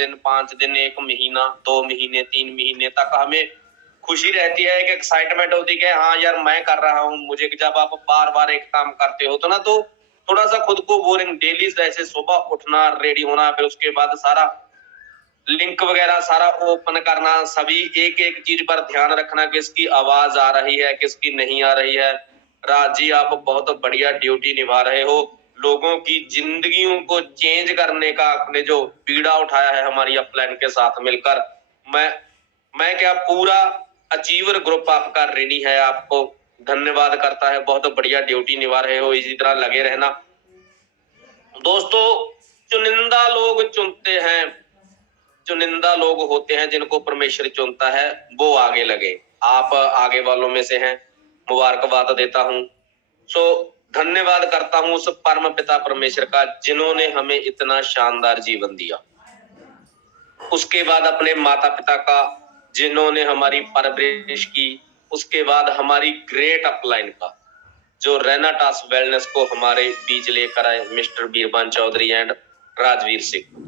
दिन, 5 दिन, 1 महीना, 2 महीने, 3 महीने तक हमें खुशी रहती है, एक एक्साइटमेंट होती है कि हाँ यार मैं कर रहा हूँ। मुझे जब आप बार-बार एक काम करते हो तो ना, तो थोड़ा-सा खुद को बोरिंग, डेली जैसे सुबह उठना, रेडी होना, फिर उसके बाद सारा लिंक वगैरह सारा ओपन करना, सभी एक-एक चीज पर ध्यान रखना, किसकी आवाज आ रही है, किसकी नहीं आ रही है। राज जी, आप बहुत बढ़िया ड्यूटी निभा रहे हो। लोगों की जिंदगियों को चेंज करने का आपने जो बीड़ा उठाया है हमारी अपलाइन के साथ मिलकर, मैं क्या, पूरा अचीवर ग्रुप आपका ऋणी है, आपको धन्यवाद करता है। बहुत बढ़िया ड्यूटी निभा रहे हो, इसी तरह लगे रहना। दोस्तों, चुनिंदा लोग चुनते हैं, चुनिंदा लोग होते हैं जिनको परमेश्वर चुनता है, वो आगे लगे। आप आगे वालों में से हैं, मुबारकबाद देता हूं। सो धन्यवाद करता हूं उस परम पिता परमेश्वर का, जिन्होंने हमें इतना शानदार जीवन दिया। उसके बाद अपने माता पिता का, जिन्होंने हमारी परवरिश की। उसके बाद हमारी ग्रेट अपलाइन का, जो रेनाटास वेलनेस को हमारे बीच लेकर आए, मिस्टर बीरबल चौधरी एंड राजवीर सिंह।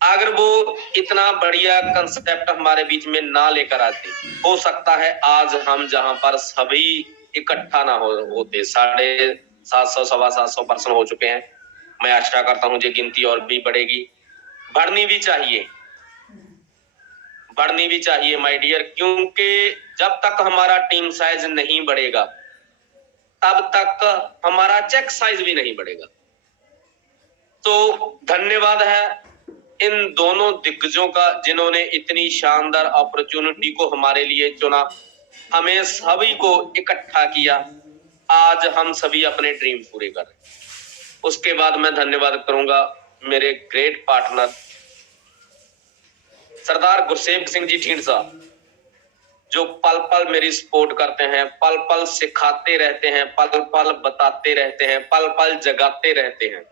अगर वो इतना बढ़िया कंसेप्ट हमारे बीच में ना लेकर आते, हो सकता है आज हम जहां पर सभी इकट्ठा ना होते। 750, 750 पर्सन हो चुके हैं। मैं आशा करता हूं ये गिनती और भी बढ़ेगी, बढ़नी भी चाहिए, बढ़नी भी चाहिए माय डियर, क्योंकि जब तक हमारा टीम साइज नहीं बढ़ेगा तब तक हमारा चेक साइज भी नहीं बढ़ेगा। तो धन्यवाद है इन दोनों दिग्गजों का, जिन्होंने इतनी शानदार अपॉर्चुनिटी को हमारे लिए चुना, हमें सभी को इकट्ठा किया। आज हम सभी अपने ड्रीम पूरे कर रहे हैं। उसके बाद मैं धन्यवाद करूंगा मेरे ग्रेट पार्टनर सरदार गुरसेवक सिंह जी ढींढसा, जो पल पल मेरी सपोर्ट करते हैं, पल पल सिखाते रहते हैं, पल पल बताते रहते हैं, पल पल जगाते रहते हैं,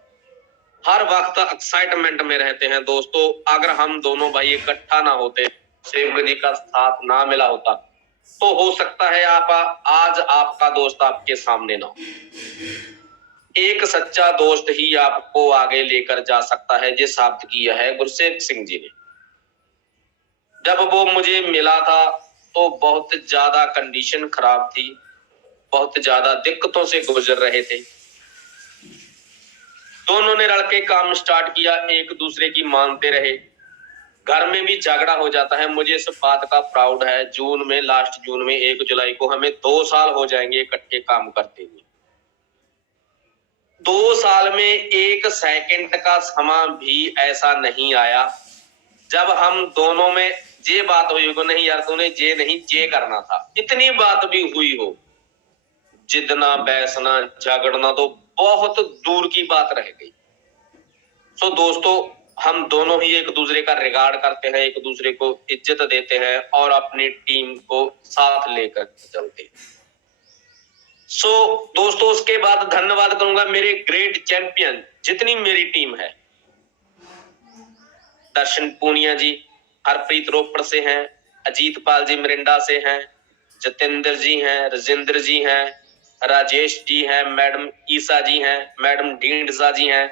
हर वक्त एक्साइटमेंट में रहते हैं। दोस्तों, अगर हम दोनों भाई इकट्ठा ना होते, सेवक जी का साथ ना मिला होता, तो हो सकता है आप आज आपका दोस्त आपके सामने ना हो। एक सच्चा दोस्त ही आपको आगे लेकर जा सकता है, ये साबित किया है गुरसेवक सिंह जी ने। जब वो मुझे मिला था तो बहुत ज्यादा कंडीशन खराब थी, बहुत ज्यादा दिक्कतों से गुजर रहे थे। दोनों ने रल के काम स्टार्ट किया, एक दूसरे की मानते रहे। घर में भी झगड़ा हो जाता है, मुझे इस बात का प्राउड है। जून में, लास्ट जून में 1 जुलाई को हमें 2 साल हो जाएंगे इकट्ठे काम करते हुए। 2 साल में 1 सेकंड का समय भी ऐसा नहीं आया जब हम दोनों में ये बात हुई हो, नहीं यार तूने ये नहीं ये करना था। इतनी बात भी हुई हो, जितना बैसना झगड़ना तो बहुत दूर की बात रह गई। सो दोस्तों, हम दोनों ही एक दूसरे का रिगार्ड करते हैं, एक दूसरे को इज्जत देते हैं और अपनी टीम को साथ लेकर चलते हैं। सो दोस्तों, उसके बाद धन्यवाद करूंगा मेरे ग्रेट चैंपियन, जितनी मेरी टीम है। दर्शन पूनिया जी हरप्रीत रोपड़ से हैं, अजीत पाल जी मिरिंडा से हैं, जतेंद्र जी हैं, राजेंद्र जी हैं, राजेश जी हैं, मैडम ईसा जी हैं, मैडम ढींढसा जी हैं,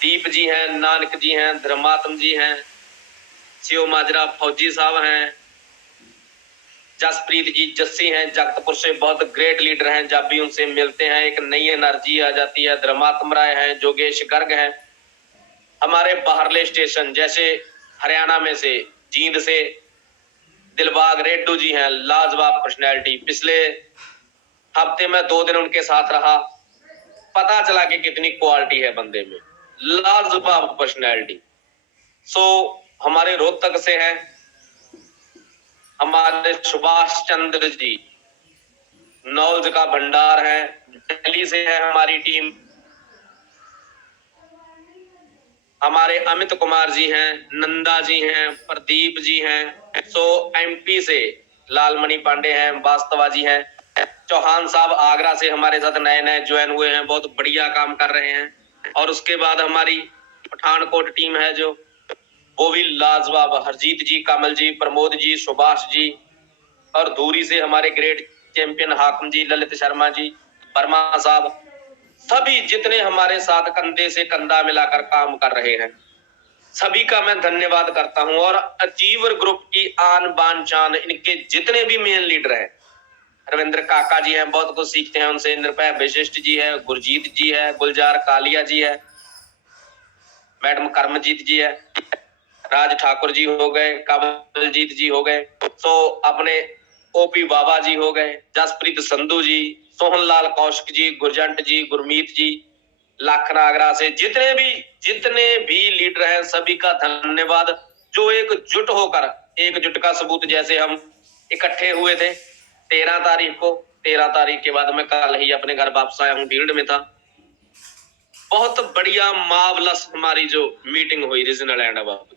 दीप जी हैं, नानक जी हैं, धर्मात्म जी हैं, शिव माजरा फौजी साहब हैं, जसप्रीत जी जस्सी हैं, जगतपुर से बहुत ग्रेट लीडर हैं। जब भी उनसे मिलते हैं एक नई एनर्जी आ जाती है। धर्मात्म राय हैं, जोगेश गर्ग हैं, हमारे बाहरले स्टेशन जैसे हरियाणा में से जींद से दिलबाग रेड्डू जी हैं, लाजवाब पर्सनैलिटी। पिछले हफ्ते में 2 दिन उनके साथ रहा, पता चला कि कितनी क्वालिटी है बंदे में, लाजवाब पर्सनैलिटी। सो हमारे रोहतक से हैं हमारे सुभाष चंद्र जी, नॉलेज का भंडार है। दिल्ली से है हमारी टीम, हमारे अमित कुमार जी हैं, नंदा जी हैं, प्रदीप जी हैं। सो एमपी से लालमणि पांडे हैं, वास्तवा जी हैं, चौहान साहब आगरा से हमारे साथ नए नए ज्वाइन हुए हैं, बहुत बढ़िया काम कर रहे हैं। और उसके बाद हमारी पठानकोट टीम है जो, वो भी लाजवाब, हरजीत जी, कमल जी, प्रमोद जी, सुभाष जी। और धूरी से हमारे ग्रेट चैंपियन हाकिम जी, ललित शर्मा जी, वर्मा साहब, सभी जितने हमारे साथ कंधे से कंधा मिलाकर काम कर रहे हैं, सभी का मैं धन्यवाद करता हूं। और अचीवर ग्रुप की आन बान शान इनके जितने भी मेन लीडर हैं, रविंद्र काका जी हैं, बहुत कुछ सीखते हैं उनसे, निर्भय वशिष्ठ जी है, गुरजीत जी है, गुलजार कालिया जी है, मैडम कर्मजीत जी है, राज ठाकुर जी हो गए, काबलजीत जी हो गए, तो अपने ओपी बाबा जी हो गए, जसप्रीत संधू जी, सोहनलाल कौशिक जी, गुरजंट जी, गुरमीत जी, लाखन आगरा से जितने भी लीडर हैं, सभी का धन्यवाद, जो एकजुट होकर, एकजुट का सबूत जैसे हम इकट्ठे हुए थे 13 तारीख को। 13 तारीख के बाद मैं कल ही अपने घर वापस आया हूँ, फील्ड में था। बहुत बढ़िया मार्वलस हमारी जो मीटिंग हुई रीजनल एंड अब,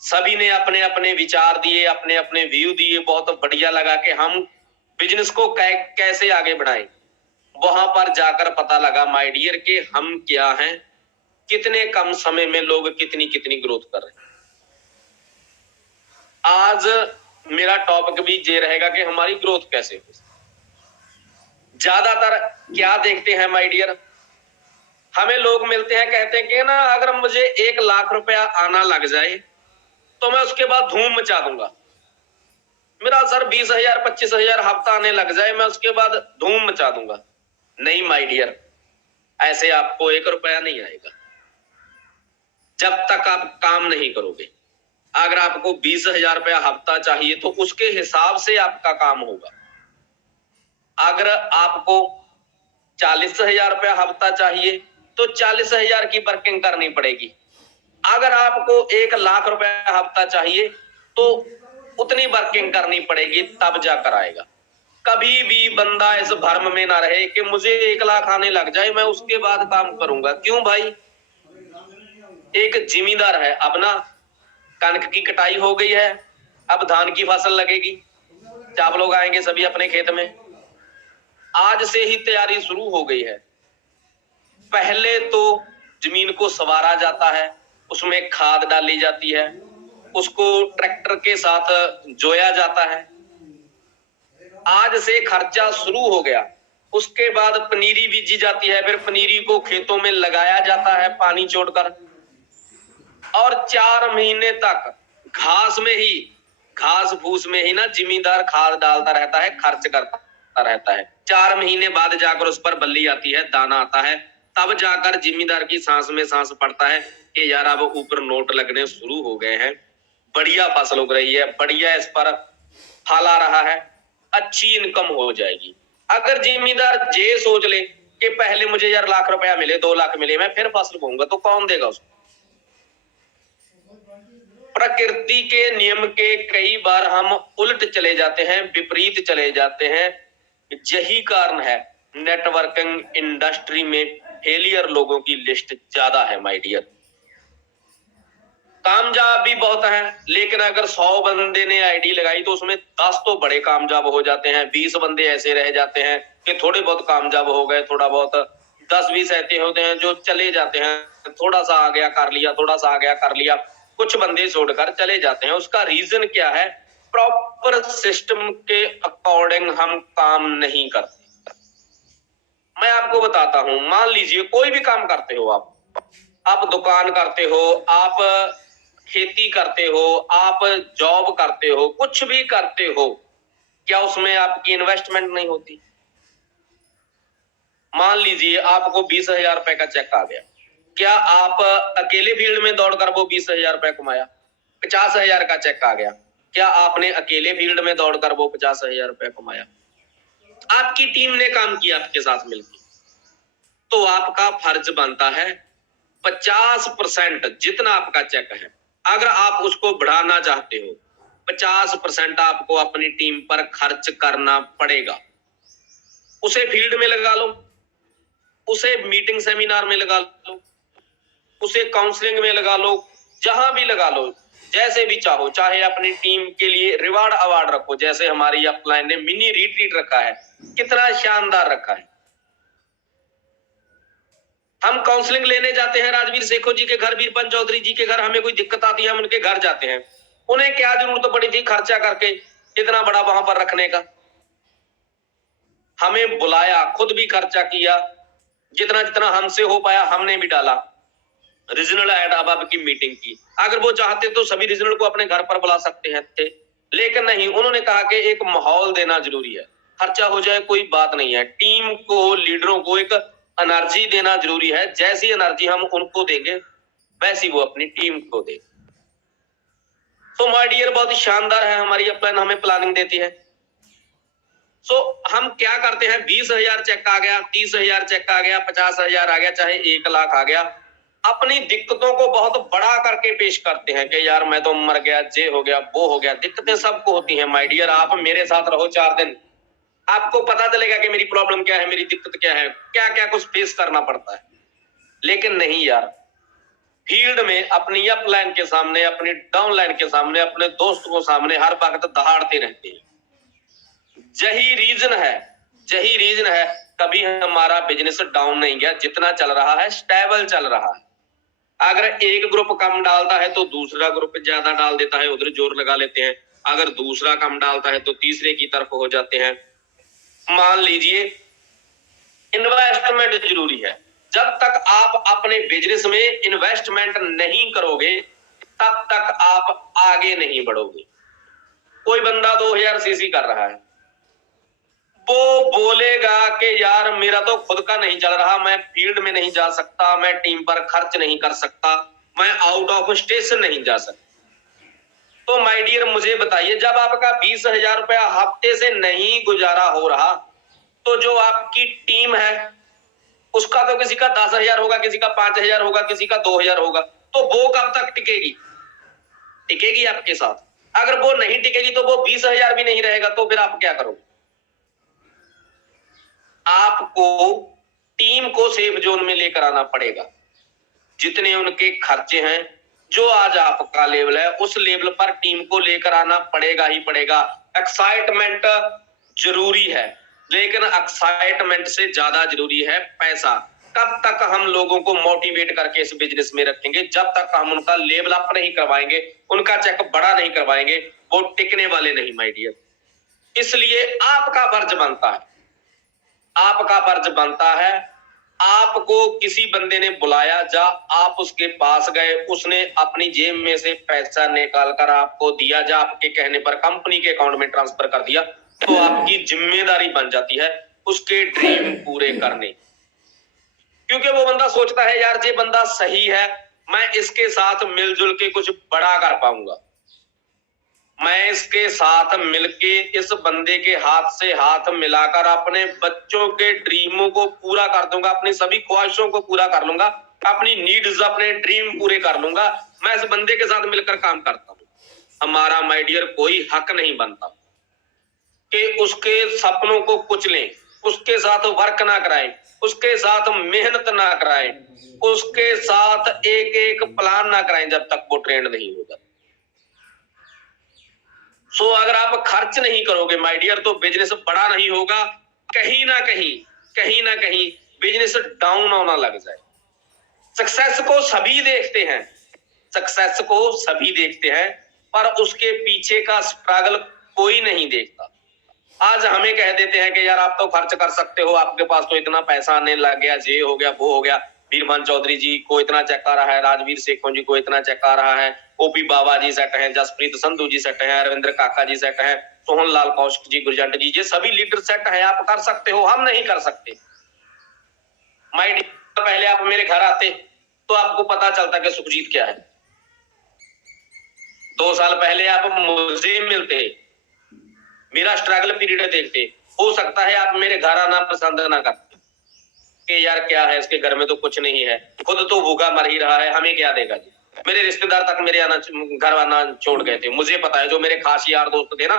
सभी ने अपने अपने विचार दिए, अपने अपने व्यू दिए। बहुत बढ़िया लगा कि हम बिजनेस को कैसे आगे बढ़ाएं। वहां पर जाकर पता लगा माय डियर के हम क्या हैं, कितने कम समय में लोग कितनी कितनी ग्रोथ कर रहे हैं। आज मेरा टॉपिक भी ये रहेगा कि हमारी ग्रोथ कैसे हो। ज्यादातर क्या देखते हैं माय डियर, हमें लोग मिलते हैं, कहते हैं कि ना अगर मुझे 1 लाख रुपया आना लग जाए तो मैं उसके बाद धूम मचा दूंगा। मेरा सर 20,000 25,000 हफ्ता आने लग जाए, मैं उसके बाद धूम मचा दूंगा। नहीं माय डियर, ऐसे आपको 1 रुपया नहीं आएगा जब तक आप काम नहीं करोगे। अगर आपको 20,000 रुपया हफ्ता चाहिए तो उसके हिसाब से आपका काम होगा। अगर आपको 40,000 रुपया हफ्ता चाहिए तो 40,000 की वर्किंग करनी पड़ेगी। अगर आपको 1 लाख रुपया हफ्ता चाहिए तो उतनी वर्किंग करनी पड़ेगी, तब जाकर आएगा। कभी भी बंदा इस भ्रम में ना रहे कि मुझे 1 लाख आने लग जाए मैं उसके बाद काम करूंगा। क्यों भाई, एक जिम्मेदार है। अब ना कनक की कटाई हो गई है, अब धान की फसल लगेगी, चावल लोग आएंगे सभी अपने खेत में। आज से ही तैयारी शुरू हो गई है। पहले तो जमीन को सवारा जाता है, उसमें खाद डाली जाती है, उसको ट्रैक्टर के साथ जोया जाता है। आज से खर्चा शुरू हो गया। उसके बाद पनीरी बीजी जाती है, फिर पनीरी को खेतों में लगाया जाता है पानी छोड़कर, और 4 महीने तक घास फूस में ही ना जिम्मेदार खाद डालता रहता है, खर्च करता रहता है। 4 महीने बाद जाकर उस पर बल्ली आती है, दाना आता है, तब जाकर जिम्मेदार की सांस में सांस पड़ता है कि यार अब ऊपर नोट लगने शुरू हो गए हैं, बढ़िया फसल उग रही है, बढ़िया इस पर फल आ रहा है, अच्छी इनकम हो जाएगी। अगर जिम्मेदार ये सोच ले कि पहले मुझे यार लाख रुपया मिले, 2 लाख मिले, मैं फिर फसल बोऊंगा, तो कौन देगा उसको। प्रकृति के नियम के कई बार हम उल्ट चले जाते हैं, विपरीत चले जाते हैं। यही कारण है नेटवर्किंग इंडस्ट्री में फेलियर लोगों की लिस्ट ज्यादा है माय डियर। कामयाब भी बहुत है, लेकिन अगर 100 बंदे ने आईडी लगाई तो उसमें 10 तो बड़े कामयाब हो जाते हैं, 20 बंदे ऐसे रह जाते हैं कि थोड़े बहुत कामयाब हो गए, थोड़ा बहुत 10-20 ऐसे होते हैं जो चले जाते हैं, थोड़ा सा आ गया कर लिया, थोड़ा सा आ गया कर लिया, कुछ बंदे छोड़कर चले जाते हैं। उसका रीजन क्या है, प्रॉपर सिस्टम के अकॉर्डिंग हम काम नहीं करते। मैं आपको बताता हूं, मान लीजिए कोई भी काम करते हो, आप दुकान करते हो, आप खेती करते हो, आप जॉब करते हो, कुछ भी करते हो, क्या उसमें आपकी इन्वेस्टमेंट नहीं होती। मान लीजिए आपको 20,000 रुपए का चेक आ गया, क्या आप अकेले फील्ड में दौड़कर वो 20,000 रुपए कमाया। 50,000 का चेक आ गया, क्या आपने अकेले फील्ड में दौड़कर वो 50,000 रुपए कमाया। आपकी टीम ने काम किया आपके साथ मिलकर, तो आपका फर्ज बनता है 50% जितना आपका चेक है, अगर आप उसको बढ़ाना चाहते हो, 50% आपको अपनी टीम पर खर्च करना पड़ेगा। उसे फील्ड में लगा लो, उसे मीटिंग सेमिनार में लगा लो, उसे काउंसलिंग में लगा लो, जहां भी लगा लो, जैसे भी चाहो। चाहे अपनी टीम के लिए रिवार्ड अवार्ड रखो, जैसे हमारी अपलाइन ने मिनी रिट्रीट रखा है, कितना शानदार रखा है। हम काउंसलिंग लेने जाते हैं राजवीर शेखो जी के घर, वीरपन चौधरी जी के घर, हमें कोई दिक्कत आती है हम उनके घर जाते हैं। उन्हें क्या जरूरत पड़ी थी खर्चा करके इतना बड़ा वहां पर रखने का। हमें बुलाया, खुद भी खर्चा किया, जितना जितना हमसे हो पाया हमने भी डाला। रीजनल एड अब की मीटिंग की, अगर वो चाहते तो सभी रीजनल को अपने घर पर बुला सकते हैं थे, लेकिन नहीं, उन्होंने कहा कि एक माहौल देना जरूरी है। खर्चा हो जाए कोई बात नहीं है, टीम को, लीडरों को एक एनर्जी देना जरूरी है। जैसी एनर्जी हम उनको देंगे वैसी वो अपनी टीम को देंगे। तो माय डियर, बहुत ही शानदार है हमारी अपलाइन, हमें प्लानिंग देती है। सो हम क्या करते हैं, 20,000 चेक आ गया, 30,000 चेक आ गया, 50,000 आ गया, चाहे 1 लाख आ गया, अपनी दिक्कतों को बहुत बड़ा करके पेश करते हैं कि यार मैं तो मर गया, ये हो गया, वो हो गया। दिक्कतें सबको होती हैं माय डियर, आप मेरे साथ रहो 4 दिन, आपको पता चलेगा कि मेरी प्रॉब्लम क्या है, मेरी दिक्कत क्या है, क्या क्या कुछ फेस करना पड़ता है। लेकिन नहीं यार, फील्ड में अपनी अप लाइन के सामने, अपनी डाउन लाइन के सामने, अपने दोस्तों को सामने हर वक्त दहाड़ते रहते हैं। यही रीजन है कभी हमारा बिजनेस डाउन नहीं गया, जितना चल रहा है स्टेबल चल रहा है। अगर एक ग्रुप कम डालता है तो दूसरा ग्रुप ज्यादा डाल देता है, उधर जोर लगा लेते हैं। अगर दूसरा कम डालता है तो तीसरे की तरफ हो जाते हैं। मान लीजिए इन्वेस्टमेंट जरूरी है, जब तक आप अपने बिजनेस में इन्वेस्टमेंट नहीं करोगे तब तक आप आगे नहीं बढ़ोगे। कोई बंदा 2000 सीसी कर रहा है, वो बोलेगा कि यार मेरा तो खुद का नहीं चल रहा, मैं फील्ड में नहीं जा सकता, मैं टीम पर खर्च नहीं कर सकता, मैं आउट ऑफ स्टेशन नहीं जा सकता। तो माय डियर मुझे बताइए, जब आपका 20,000 रुपया हफ्ते से नहीं गुजारा हो रहा, तो जो आपकी टीम है उसका तो किसी का 10,000 होगा, किसी का 5,000 होगा, किसी का 2,000 होगा, तो वो कब तक टिकेगी आपके साथ? अगर वो नहीं टिकेगी तो वो 20,000 भी नहीं रहेगा, तो फिर आप क्या करोगे? आपको टीम को सेफ जोन में लेकर आना पड़ेगा। जितने उनके खर्चे हैं, जो आज आपका लेवल है, उस लेवल पर टीम को लेकर आना पड़ेगा ही पड़ेगा। एक्साइटमेंट जरूरी है, लेकिन एक्साइटमेंट से ज्यादा जरूरी है पैसा। कब तक हम लोगों को मोटिवेट करके इस बिजनेस में रखेंगे? जब तक हम उनका लेवल अप नहीं करवाएंगे, उनका चेक बड़ा नहीं करवाएंगे, वो टिकने वाले नहीं माय डियर। इसलिए आपका फर्ज बनता है, आपको किसी बंदे ने बुलाया, जा आप उसके पास गए, उसने अपनी जेब में से पैसा निकाल कर आपको दिया, जा आपके कहने पर कंपनी के अकाउंट में ट्रांसफर कर दिया, तो आपकी जिम्मेदारी बन जाती है उसके ड्रीम पूरे करने। क्योंकि वो बंदा सोचता है यार ये बंदा सही है, मैं इसके साथ मिलजुल के कुछ बड़ा कर पाऊंगा, मैं इसके साथ मिलके इस बंदे के हाथ से हाथ मिलाकर अपने बच्चों के ड्रीमों को पूरा कर दूंगा, अपनी सभी ख्वाहिशों को पूरा कर लूंगा, अपनी नीड्स, अपने ड्रीम पूरे कर लूंगा। मैं इस बंदे के साथ मिलकर काम करता हूं। हमारा माय डियर कोई हक नहीं बनता कि उसके सपनों को कुचलें, उसके साथ वर्क ना कराएं, उसके साथ मेहनत ना कराएं, उसके साथ एक एक प्लान ना कराएं जब तक वो ट्रेंड नहीं होगा। सो अगर आप खर्च नहीं करोगे माय डियर, तो बिजनेस बड़ा नहीं होगा। कहीं ना कहीं बिजनेस डाउन होना लग जाए। सक्सेस को सभी देखते हैं, पर उसके पीछे का स्ट्रगल कोई नहीं देखता। आज हमें कह देते हैं कि यार आप तो खर्च कर सकते हो, आपके पास तो इतना पैसा आने लग गया, ये हो गया, वो हो गया, वीरभान चौधरी जी को इतना चेक आ रहा है, राजवीर शेखों जी को इतना चेक आ रहा है, ओपी बाबा जी सेट है, जसप्रीत संधू जी सेट है, रविंद्र काका जी सेट है, सोहन लाल कौशिक जी, गुरजंट जी, ये सभी लीडर सेट है, आप कर सकते हो, हम नहीं कर सकते। माय डियर, पहले आप मेरे घर आते तो आपको पता चलता कि सुखजीत क्या है। 2 साल पहले आप मुझे मिलते, मेरा स्ट्रगल पीरियड देखते, हो सकता है आप मेरे घर आना पसंद ना करते कि यार क्या है, इसके घर में तो कुछ नहीं है, खुद तो भूखा मर ही रहा है, हमें क्या देगा जी। मेरे रिश्तेदार तक मेरे घर आना छोड़ गए थे। मुझे पता है जो मेरे खास यार दोस्त थे ना,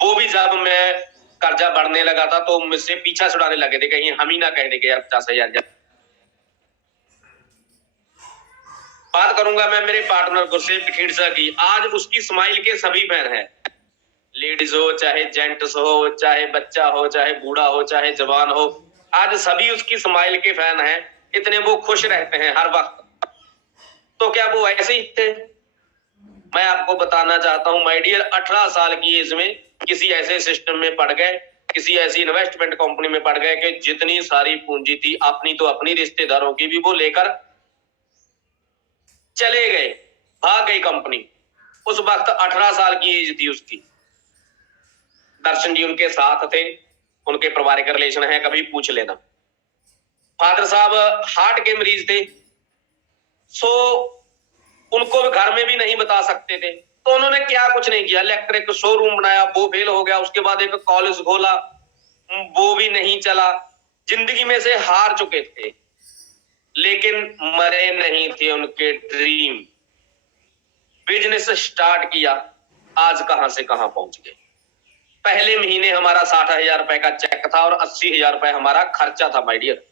वो भी जब मैं कर्जा बढ़ने लगा था तो मुझसे पीछा छुड़ाने लगे थे, कहीं हम ही ना कह दे कि यार 50,000। बात करूंगा मैं मेरे पार्टनर गुरसेव खीड़सा की। आज उसकी स्माइल के सभी फैन हैं, लेडीज हो चाहे जेंट्स हो, चाहे बच्चा हो, चाहे बूढ़ा हो, चाहे जवान हो, आज सभी उसकी स्माइल के फैन हैं। इतने वो खुश रहते हैं हर वक्त। तो क्या वो ऐसे ही थे? मैं आपको बताना चाहता हूं माय डियर, 18 साल की एज में किसी ऐसे सिस्टम में पड़ गए, किसी ऐसी इन्वेस्टमेंट कंपनी में पड़ गए कि जितनी सारी पूंजी थी अपनी तो अपनी, रिश्तेदारों की भी वो लेकर चले गए, भाग गई कंपनी। उस वक्त 18 साल की एज थी उसकी। दर्शन जी उनके साथ थे, उनके पारिवारिक रिलेशन है, कभी पूछ लेना। फादर साहब हार्ट के मरीज थे, सो उनको घर में भी नहीं बता सकते थे, तो उन्होंने क्या कुछ नहीं किया, इलेक्ट्रिक शोरूम बनाया, वो फेल हो गया। उसके बाद एक कॉलेज खोला, वो भी नहीं चला। जिंदगी में से हार चुके थे, लेकिन मरे नहीं थे उनके ड्रीम। बिजनेस स्टार्ट किया, आज कहां से कहां पहुंच गए। पहले महीने हमारा 60,000 रुपए का चेक था और 80,000 रुपए हमारा खर्चा था माय डियर।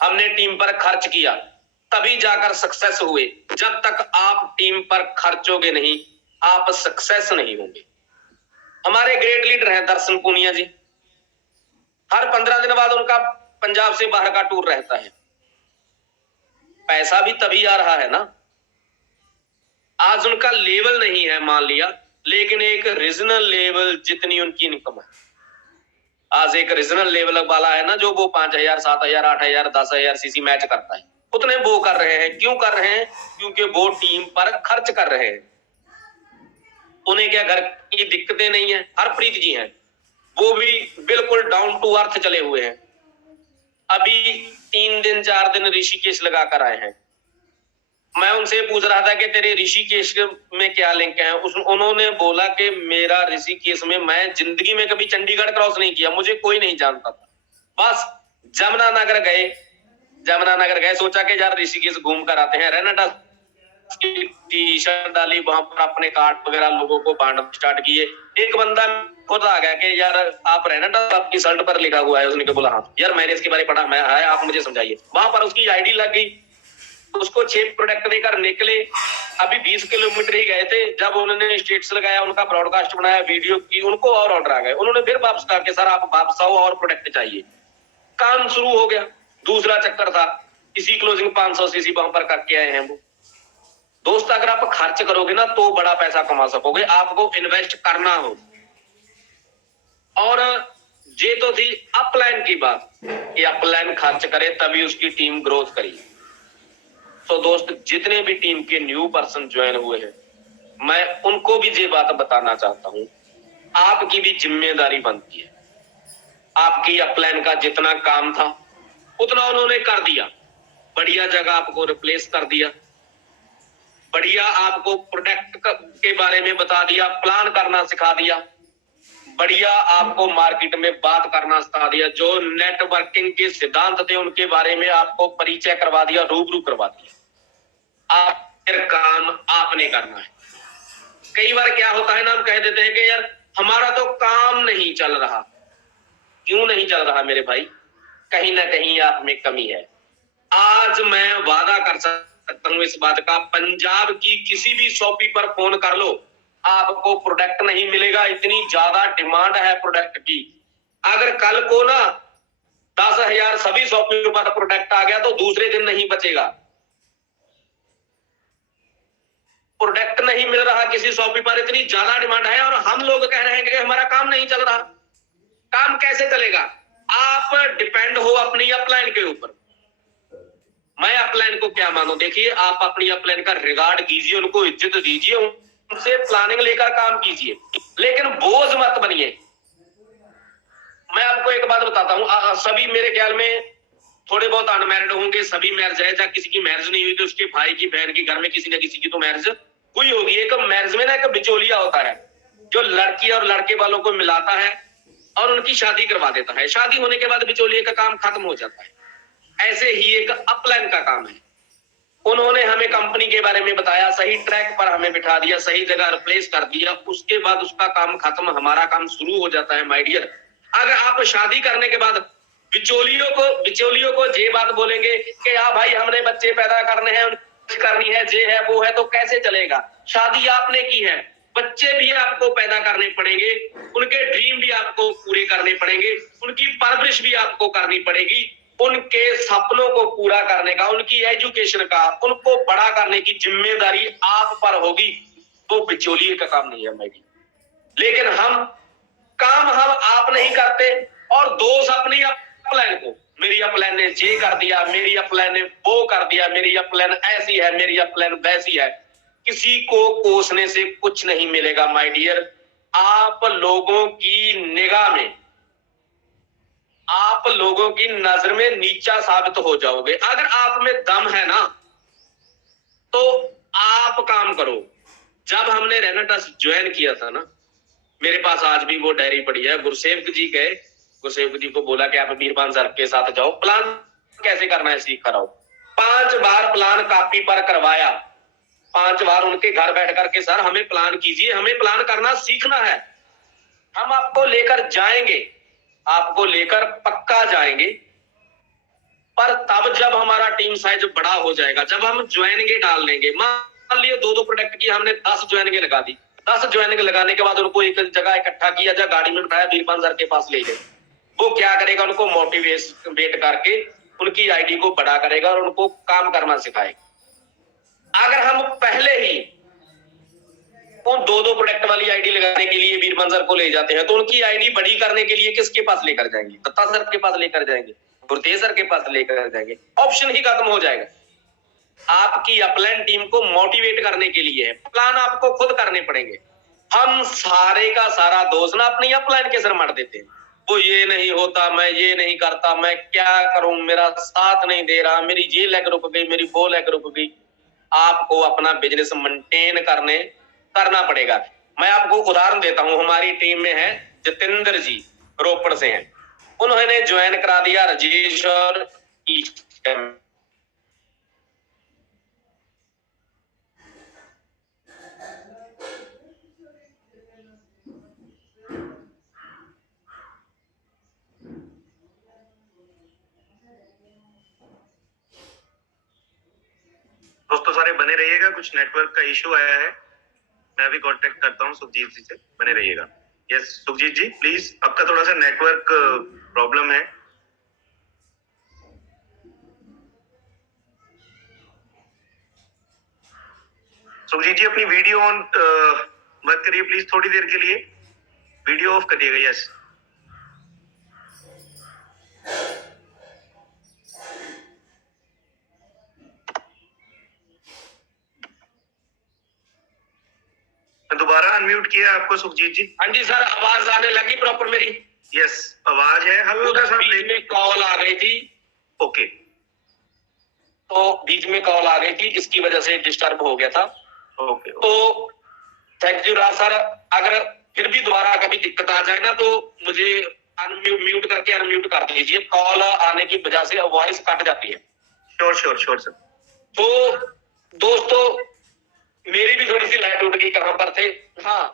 हमने टीम पर खर्च किया, तभी जाकर सक्सेस हुए। जब तक आप टीम पर खर्चोगे नहीं, आप सक्सेस नहीं होंगे। हमारे ग्रेट लीडर हैं दर्शन पूनिया जी, हर 15 दिन बाद उनका पंजाब से बाहर का टूर रहता है। पैसा भी तभी आ रहा है ना, आज उनका लेवल नहीं है मान लिया, लेकिन एक रीजनल लेवल जितनी उनकी इनकम है, आज एक रीजनल लेवल वाला है ना, जो वो 5,000 7,000 8,000 10,000 सीसी मैच करता है, उतने वो कर रहे हैं। क्यों कर रहे हैं? क्योंकि वो टीम पर खर्च कर रहे हैं। उन्हें क्या घर की दिक्कतें नहीं है। हरप्रीत जी हैं, वो भी बिल्कुल डाउन टू अर्थ चले हुए हैं। अभी 3 दिन 4 दिन ऋषिकेश लगा कर आए हैं। मैं उनसे पूछ रहा था कि तेरे ऋषिकेश में क्या लिंक है। उन्होंने बोला कि मेरा ऋषिकेश में, मैं जिंदगी में कभी चंडीगढ़ क्रॉस नहीं किया, मुझे कोई नहीं जानता था। बस जमुनानगर गए, सोचा कि यार ऋषिकेश घूम कर आते हैं। रेनाडा टी शर्ट डाली, वहां पर अपने कार्ड वगैरह लोगों को बांटना स्टार्ट किए। एक बंदा खुद आ गया कि यार आप रेनाडा, आपकी शर्ट पर लिखा हुआ है। उसने बोला हाँ यार मैंने इसके बारे में पढ़ा, मैं है, आप मुझे समझाइए। वहां पर उसकी आईडी लग गई, उसको 6 प्रोडक्ट देकर निकले। अभी 20 किलोमीटर ही गए थे, जब उन्होंने स्टेटस लगाया, उनका ब्रॉडकास्ट बनाया, वीडियो की, उनको और ऑर्डर आ गए। उन्होंने फिर वापस कहा कि सर आप वापस आओ और प्रोडक्ट चाहिए। काम शुरू हो गया। दूसरा चक्कर था, इसी क्लोजिंग 500 सीसी वहां पर करके आए हैं वो। दोस्त अगर आप खर्च करोगे ना तो बड़ा पैसा कमा सकोगे, आपको इन्वेस्ट करना हो। और ये तो थी अपलाइन की बात कि अपलाइन खर्च करे तभी उसकी टीम ग्रोथ करी। तो दोस्त जितने भी टीम के न्यू पर्सन ज्वाइन हुए हैं, मैं उनको भी ये बात बताना चाहता हूं, आपकी भी जिम्मेदारी बनती है। आपकी अपलाइन का जितना काम था उतना उन्होंने कर दिया, बढ़िया जगह आपको रिप्लेस कर दिया, बढ़िया आपको प्रोडक्ट के बारे में बता दिया, प्लान करना सिखा दिया, बढ़िया आपको मार्केट में बात करना सिखा दिया, जो नेटवर्किंग के सिद्धांत थे उनके बारे में आपको परिचय करवा दिया, रूबरू करवा दिया। आप फिर काम आपने करना है। कई बार क्या होता है ना, हम कह देते हैं कि यार हमारा तो काम नहीं चल रहा। क्यों नहीं चल रहा मेरे भाई? कहीं ना कहीं आप में कमी है। आज मैं वादा कर सकता हूं इस बात का, पंजाब की किसी भी शॉपी पर फोन कर लो, आपको प्रोडक्ट नहीं मिलेगा। इतनी ज्यादा डिमांड है प्रोडक्ट की। अगर कल को ना 10,000 सभी शॉपी पर प्रोडक्ट आ गया तो दूसरे दिन नहीं बचेगा। प्रोडक्ट नहीं मिल रहा किसी शॉपी पर, इतनी ज्यादा डिमांड है, और हम लोग कह रहे हैं कि हमारा काम नहीं चल रहा। काम कैसे चलेगा? आप डिपेंड हो अपनी अपलाइन के ऊपर। मैं अपलाइन को क्या मानूं? देखिए, आप अपनी अपलाइन का रिगार्ड कीजिए, उनको इज्जत दीजिए, उनसे प्लानिंग लेकर काम कीजिए, लेकिन बोझ मत बनिए। मैं आपको एक बात बताता हूं, सभी मेरे ख्याल में थोड़े बहुत अनमैरिड होंगे, सभी मैरिज है, या किसी की मैरिज नहीं हुई तो उसके भाई की बहन की घर में किसी न किसी की तो मैरिज हुई होगी। एक मैरिज में ना एक बिचौलिया होता है जो लड़की और लड़के वालों को मिलाता है और उनकी शादी करवा देता है। शादी होने के बाद बिचौलिए का काम खत्म हो जाता है। ऐसे ही एक अपलाइन का काम है। उन्होंने हमें कंपनी के बारे में बताया, सही ट्रैक पर हमें बिठा दिया, सही जगह रिप्लेस कर दिया, उसके बाद उसका काम खत्म, हमारा काम शुरू हो जाता है माय डियर। अगर आप शादी करने के बाद बिचौलियों को ये बात बोलेंगे कि हाँ भाई हमने बच्चे पैदा करने हैं, करनी है, ये है वो है, तो कैसे चलेगा? शादी आपने की है, बच्चे भी आपको पैदा करने पड़ेंगे, उनके ड्रीम भी आपको पूरे करने पड़ेंगे, उनकी परवरिश भी आपको करनी पड़ेगी, उनके सपनों को पूरा करने का, उनकी एजुकेशन का, उनको बड़ा करने की जिम्मेदारी आप पर होगी। तो बिचौलिए का काम नहीं है भाई। लेकिन हम आप नहीं करते और दोष अपनी अपलाइन को, मेरी अपलाइन ने ये कर दिया, मेरी अपलाइन ने वो कर दिया, मेरी अपलाइन ऐसी है, मेरी अपलाइन वैसी है। किसी को कोसने से कुछ नहीं मिलेगा माय डियर। आप लोगों की निगाह में, आप लोगों की नजर में नीचा साबित हो जाओगे। अगर आप में दम है ना तो आप काम करो। जब हमने रेनेटस ज्वाइन किया था ना, मेरे पास आज भी वो डायरी पड़ी है। गुरसेवक जी गए, गुरसेवक जी को बोला कि आप बीरबान सर के साथ जाओ, प्लान कैसे करना है सीख कर आओ। 5 बार प्लान कॉपी पर करवाया, 5 बार उनके घर बैठ करके, सर हमें प्लान कीजिए, हमें प्लान करना सीखना है, हम आपको लेकर जाएंगे, आपको लेकर पक्का जाएंगे। पर तब जब हमारा टीम साइज बड़ा हो जाएगा, जब हम ज्वाइनिंग डाल लेंगे, मान लिया 2-2 प्रोडक्ट की हमने 10 ज्वाइनिंग लगा दी, 10 ज्वाइनिंग लगाने के बाद उनको एक जगह इकट्ठा किया, जा गाड़ी में बिठाया, बीरबान सर के पास ले गए। वो क्या करेगा, उनको मोटिवेट करके उनकी आईडी को बड़ा करेगा और उनको काम करना सिखाएगा। अगर हम पहले ही उन 2-2 प्रोडक्ट वाली आईडी लगाने के लिए बीरबान सर को ले जाते हैं, तो उनकी आईडी बड़ी करने के लिए किसके पास लेकर जाएंगे? दत्ता सर के पास लेकर जाएंगे, गुरतेज सर के पास लेकर जाएंगे, ऑप्शन ही खत्म हो जाएगा। आपकी अपलाइन टीम को मोटिवेट करने के लिए प्लान आपको खुद करने पड़ेंगे। हम सारे का सारा दोष ना अपनी अपलाइन के सर मर देते हैं। वो ये नहीं होता, मैं ये नहीं करता, मैं क्या करूं, मेरा साथ नहीं दे रहा, मेरी ये लेग रुक गई, मेरी वो लेग रुक गई। आपको अपना बिजनेस मेंटेन करना पड़ेगा। मैं आपको उदाहरण देता हूं, हमारी टीम में है जितेंद्र जी, रोपड़ से हैं, उन्होंने ज्वाइन करा दिया राजेश और दोस्तों सारे बने रहिएगा, कुछ नेटवर्क का इशू आया है, मैं भी कांटेक्ट करता हूं सुखजीत जी से, बने रहिएगा। यस सुखजीत जी प्लीज, आपका थोड़ा सा नेटवर्क प्रॉब्लम है। सुखजीत जी अपनी वीडियो ऑन मत करिए प्लीज, थोड़ी देर के लिए वीडियो ऑफ करिएगा। यस दोबारा अनम्यूट किया आपको सुखजीत जी। हाँ जी सर, आवाज आने लगी प्रॉपर मेरी? यस आवाज है, हल्का सा बीच में कॉल आ गई थी। ओके, तो बीच में कॉल आ गई थी, इसकी वजह से डिस्टर्ब हो गया था। ओके तो थैंक यू राज सर। अगर फिर भी दोबारा कभी दिक्कत आ जाए ना तो मुझे म्यूट करके अनम्यूट कर दीजिए, कॉल आने की वजह से वॉइस कट जाती है। Sure sure sure sir. तो दोस्तों मेरी भी थोड़ी सी लाइट उठ गई, कहां पर थे? हाँ,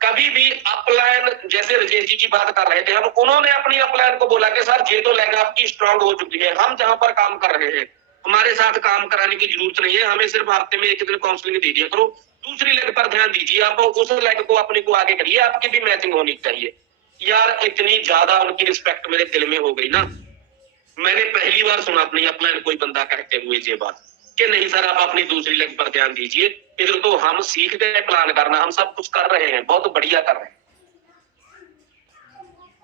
कभी भी अपलाइन, जैसे राजेश जी की बात कर रहे थे हम, उन्होंने अपनी अपलाइन को बोला कि सर ये तो लेग आपकी स्ट्रांग हो चुकी है, हम जहां पर काम कर रहे हैं हमारे साथ काम कराने की जरूरत नहीं है, हमें सिर्फ हफ्ते में 1 दिन काउंसलिंग दे दिया करो, दूसरी लेग पर ध्यान दीजिए, आप उस लेग को अपने को आगे करिए, आपकी भी मैचिंग होनी चाहिए। यार इतनी ज्यादा उनकी रिस्पेक्ट मेरे दिल में हो गई ना, मैंने पहली बार सुना अपनी अपलाइन कोई बंदा कहते हुए ये बात कि नहीं सर आप अपनी दूसरी लेग पर ध्यान दीजिए, इधर तो हम सीख गए प्लान करना, हम सब कुछ कर रहे हैं, बहुत बढ़िया कर रहे हैं।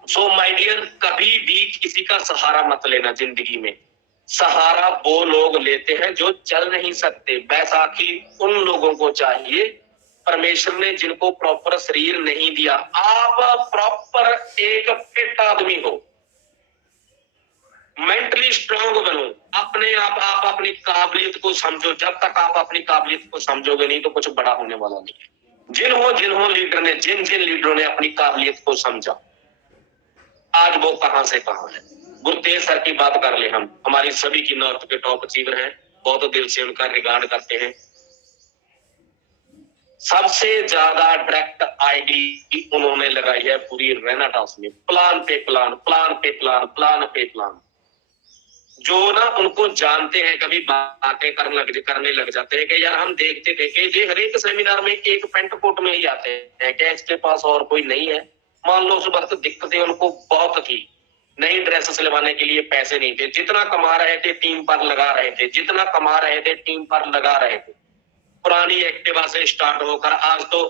सो माय डियर, कभी भी किसी का सहारा मत लेना जिंदगी में। सहारा वो लोग लेते हैं जो चल नहीं सकते, बैसाखी उन लोगों को चाहिए परमेश्वर ने जिनको प्रॉपर शरीर नहीं दिया। आप प्रॉपर एक फिट आदमी हो, मेंटली स्ट्रांग बनो, अपने आप अपनी काबिलियत को समझो। जब तक आप अपनी काबिलियत को समझोगे नहीं तो कुछ बड़ा होने वाला नहीं है। जिन्हों लीडर ने, जिन लीडरों ने अपनी काबिलियत को समझा, आज वो कहां से कहां है। गुरतेज सर की बात कर ले, हम हमारी सभी की नॉर्थ के टॉप अचीवर हैं, बहुत दिल से उनका रिगार्ड करते हैं। सबसे ज्यादा डायरेक्ट आईडी उन्होंने लगाई है पूरी रेनेटास में, प्लान पे प्लान, प्लान पे प्लान, प्लान पे प्लान। जो ना उनको जानते हैं कभी बातें करने लग जाते हैं कि यार हम देखते देखे ये हर एक सेमिनार में एक पेंट कोट में ही आते हैं, क्या इसके पास और कोई नहीं है? मान लो उस वक्त दिक्कतें उनको बहुत थी, नई ड्रेस सिलवाने के लिए पैसे नहीं थे, जितना कमा रहे थे टीम पर लगा रहे थे, जितना कमा रहे थे टीम पर लगा रहे थे। पुरानी एक्टिवा से स्टार्ट होकर आज तो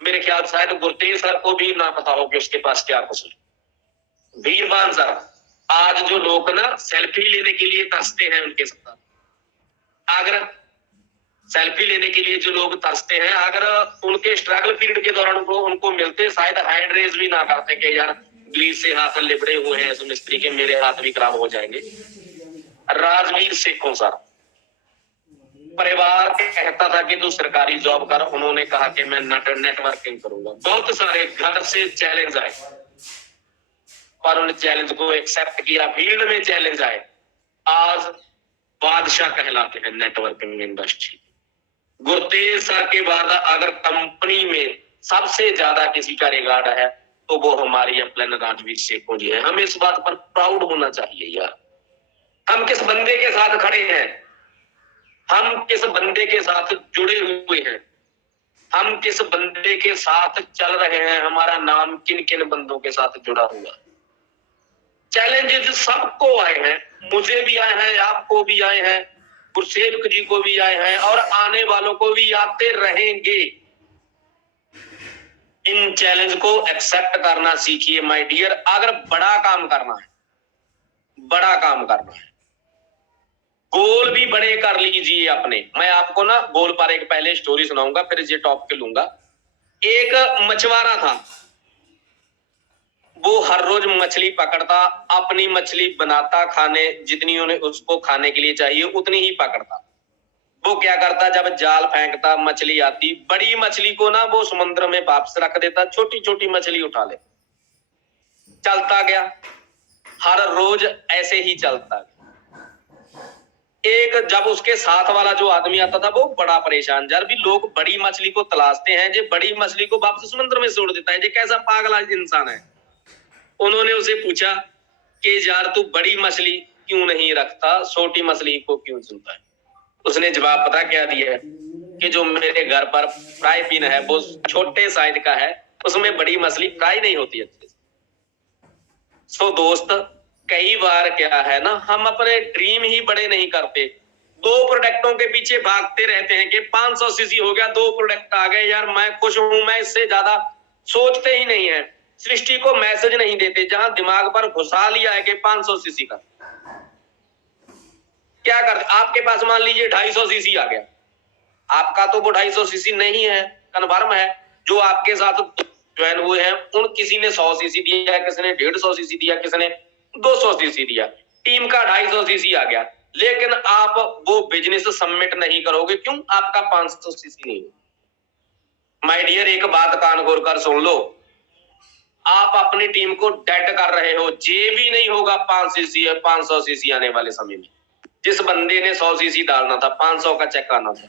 मेरे ख्याल शायद गुरतेज सर को भी ना पता हो कि उसके पास क्या कुछ है। वीरवान सर, आज जो लोग ना सेल्फी लेने के लिए तरसते हैं उनके साथ, अगर सेल्फी लेने के लिए जो लोग तरसते हैं, अगर उनके स्ट्रगल पीरियड के दौरान उनको मिलते, शायद हैंड रेज भी ना करते कि यार ग्रीस से हाथ लिबड़े हुए हैं इस मिस्त्री के, मेरे हाथ भी खराब हो जाएंगे। राजवीर सेखों सर, परिवार कहता था कि तू सरकारी जॉब कर, उन्होंने कहा कि मैं नेटवर्किंग करूंगा। बहुत सारे घर से चैलेंज आए, पर उन चैलेंज को एक्सेप्ट किया, फील्ड में चैलेंज आए, आज बादशाह कहलाते हैं नेटवर्किंग इंडस्ट्री। गुरतेज सर के बाद अगर कंपनी में सबसे ज्यादा किसी का रिगार्ड है तो वो हमारी अपलन राजवीर सेखों जी है। हमें इस बात पर प्राउड होना चाहिए यार, हम किस बंदे के साथ खड़े हैं, हम किस बंदे के साथ जुड़े हुए हैं, हम किस बंदे के साथ चल रहे हैं, हमारा नाम किन किन बंदों के साथ जुड़ा हुआ। चैलेंजेस सबको आए हैं, मुझे भी आए हैं, आपको भी आए हैं, गुरसेवक जी को भी आए हैं, और आने वालों को भी आते रहेंगे। इन चैलेंज को एक्सेप्ट करना सीखिए माय डियर। अगर बड़ा काम करना है, बड़ा काम करना है, गोल भी बड़े कर लीजिए अपने। मैं आपको ना गोल पर एक पहले स्टोरी सुनाऊंगा, फिर ये टॉपिक लूंगा। एक मछुआरा था, वो हर रोज मछली पकड़ता, अपनी मछली बनाता, खाने जितनी उन्हें उसको खाने के लिए चाहिए उतनी ही पकड़ता। वो क्या करता, जब जाल फेंकता मछली आती, बड़ी मछली को ना वो समुद्र में वापस रख देता, छोटी छोटी मछली उठा ले। चलता गया, हर रोज ऐसे ही चलता गया। एक जब उसके साथ वाला जो आदमी आता था वो बड़ा परेशान, यार भी लोग बड़ी मछली को तलाशते हैं, जो बड़ी मछली को वापस समुद्र में छोड़ देता है, ये कैसा पागला इंसान है। उन्होंने उसे पूछा कि यार तू बड़ी मछली क्यों नहीं रखता, छोटी मछली को क्यों चुनता है। उसने जवाब पता क्या दिया, कि जो मेरे घर पर फ्राई पैन है वो छोटे साइज का है, उसमें बड़ी मछली फ्राई नहीं होती अच्छे से। सो दोस्त, कई बार क्या है ना, हम अपने ड्रीम ही बड़े नहीं करते, दो प्रोडक्टों के पीछे भागते रहते हैं कि 500 सीसी हो गया, दो प्रोडक्ट आ गए, यार मैं खुश हूं, मैं इससे ज्यादा सोचते ही नहीं है, सृष्टि को मैसेज नहीं देते, जहां दिमाग पर घुसा लिया है कि 500 सीसी का। क्या करते, आपके पास मान लीजिए 250 सीसी आ गया, आपका तो वो 250 सीसी नहीं है, कन्फर्म है। जो आपके साथ ज्वाइन हुए हैं उन किसी ने 100 सीसी दिया, किसी ने 150 सीसी दिया, किसी ने 200 सीसी दिया, टीम का 250 सीसी आ गया, लेकिन आप वो बिजनेस सबमिट नहीं करोगे, क्यों, आपका 500 सीसी नहीं है। माय डियर, एक बात कान खोल कर सुन लो, आप अपनी टीम को डेड कर रहे हो, जे भी नहीं होगा 5 सीसी है, 500 सीसी आने वाले समय में। जिस बंदे ने 100 सीसी डालना था, 500 का चेक आना था,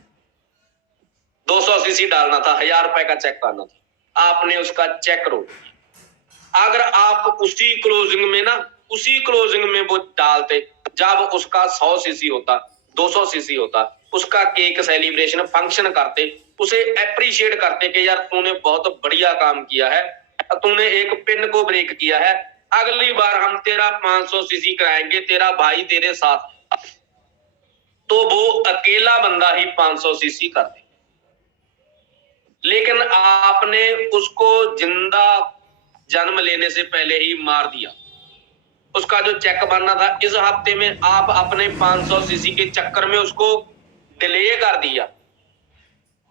200 सीसी डालना था, 1000 रुपए का चेक आना था, आपने उसका चेक रोक दिया। अगर आप उसी क्लोजिंग में ना, उसी क्लोजिंग में वो डालते, जब उसका 100 सीसी होता, 200 सीसी होता, उसका केक सेलिब्रेशन फंक्शन करते, उसे अप्रिशिएट करते कि यार तूने बहुत बढ़िया काम किया है, तूने एक पिन को ब्रेक किया है, अगली बार हम तेरा 500 सीसी कराएंगे, तेरा भाई तेरे साथ, तो वो अकेला बंदा ही 500 सीसी कर दे। लेकिन आपने उसको जिंदा जन्म लेने से पहले ही मार दिया। उसका जो चेक बनना था इस हफ्ते में, आप अपने 500 सीसी के चक्कर में उसको डिले कर दिया,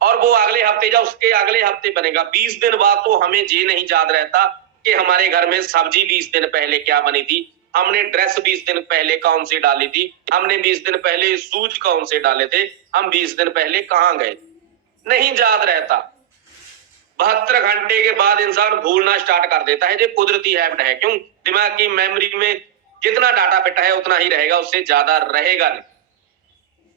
और वो अगले हफ्ते या उसके अगले हफ्ते बनेगा। 20 दिन बाद तो हमें ये नहीं याद रहता कि हमारे घर में सब्जी 20 दिन पहले क्या बनी थी, हमने ड्रेस 20 दिन पहले कौन सी डाली थी, हमने 20 दिन पहले शूज कौन से डाले थे, हम 20 दिन पहले कहां गए, नहीं याद रहता। 72 घंटे के बाद इंसान भूलना स्टार्ट कर देता है, ये कुदरती हैबिट है। क्यों, दिमाग की मेमोरी में जितना डाटा फिट है उतना ही रहेगा, उससे ज्यादा रहेगा नहीं।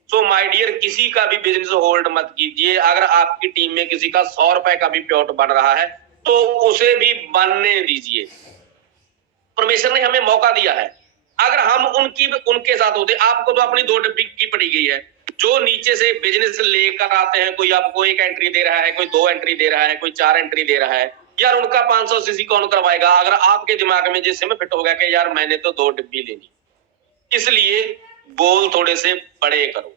सो माय डियर, किसी का भी बिजनेस होल्ड मत कीजिए। अगर आपकी टीम में किसी का 100 रुपए का भी प्लॉट बन रहा है तो उसे भी बनने दीजिए, परमेश्वर ने हमें मौका दिया है। अगर हम उनके साथ होते, आपको तो अपनी 2 डिब्बी की पड़ी गई है, जो नीचे से बिजनेस लेकर आते हैं, कोई आपको 1 एंट्री दे रहा है, कोई 2 एंट्री दे रहा है, कोई 4 एंट्री दे रहा है, यार उनका 500 सीसी कौन करवाएगा। अगर आपके दिमाग में जिससे में फिट हो गया कि यार मैंने तो 2 डिब्बी लेनी, इसलिए गोल थोड़े से बड़े करो,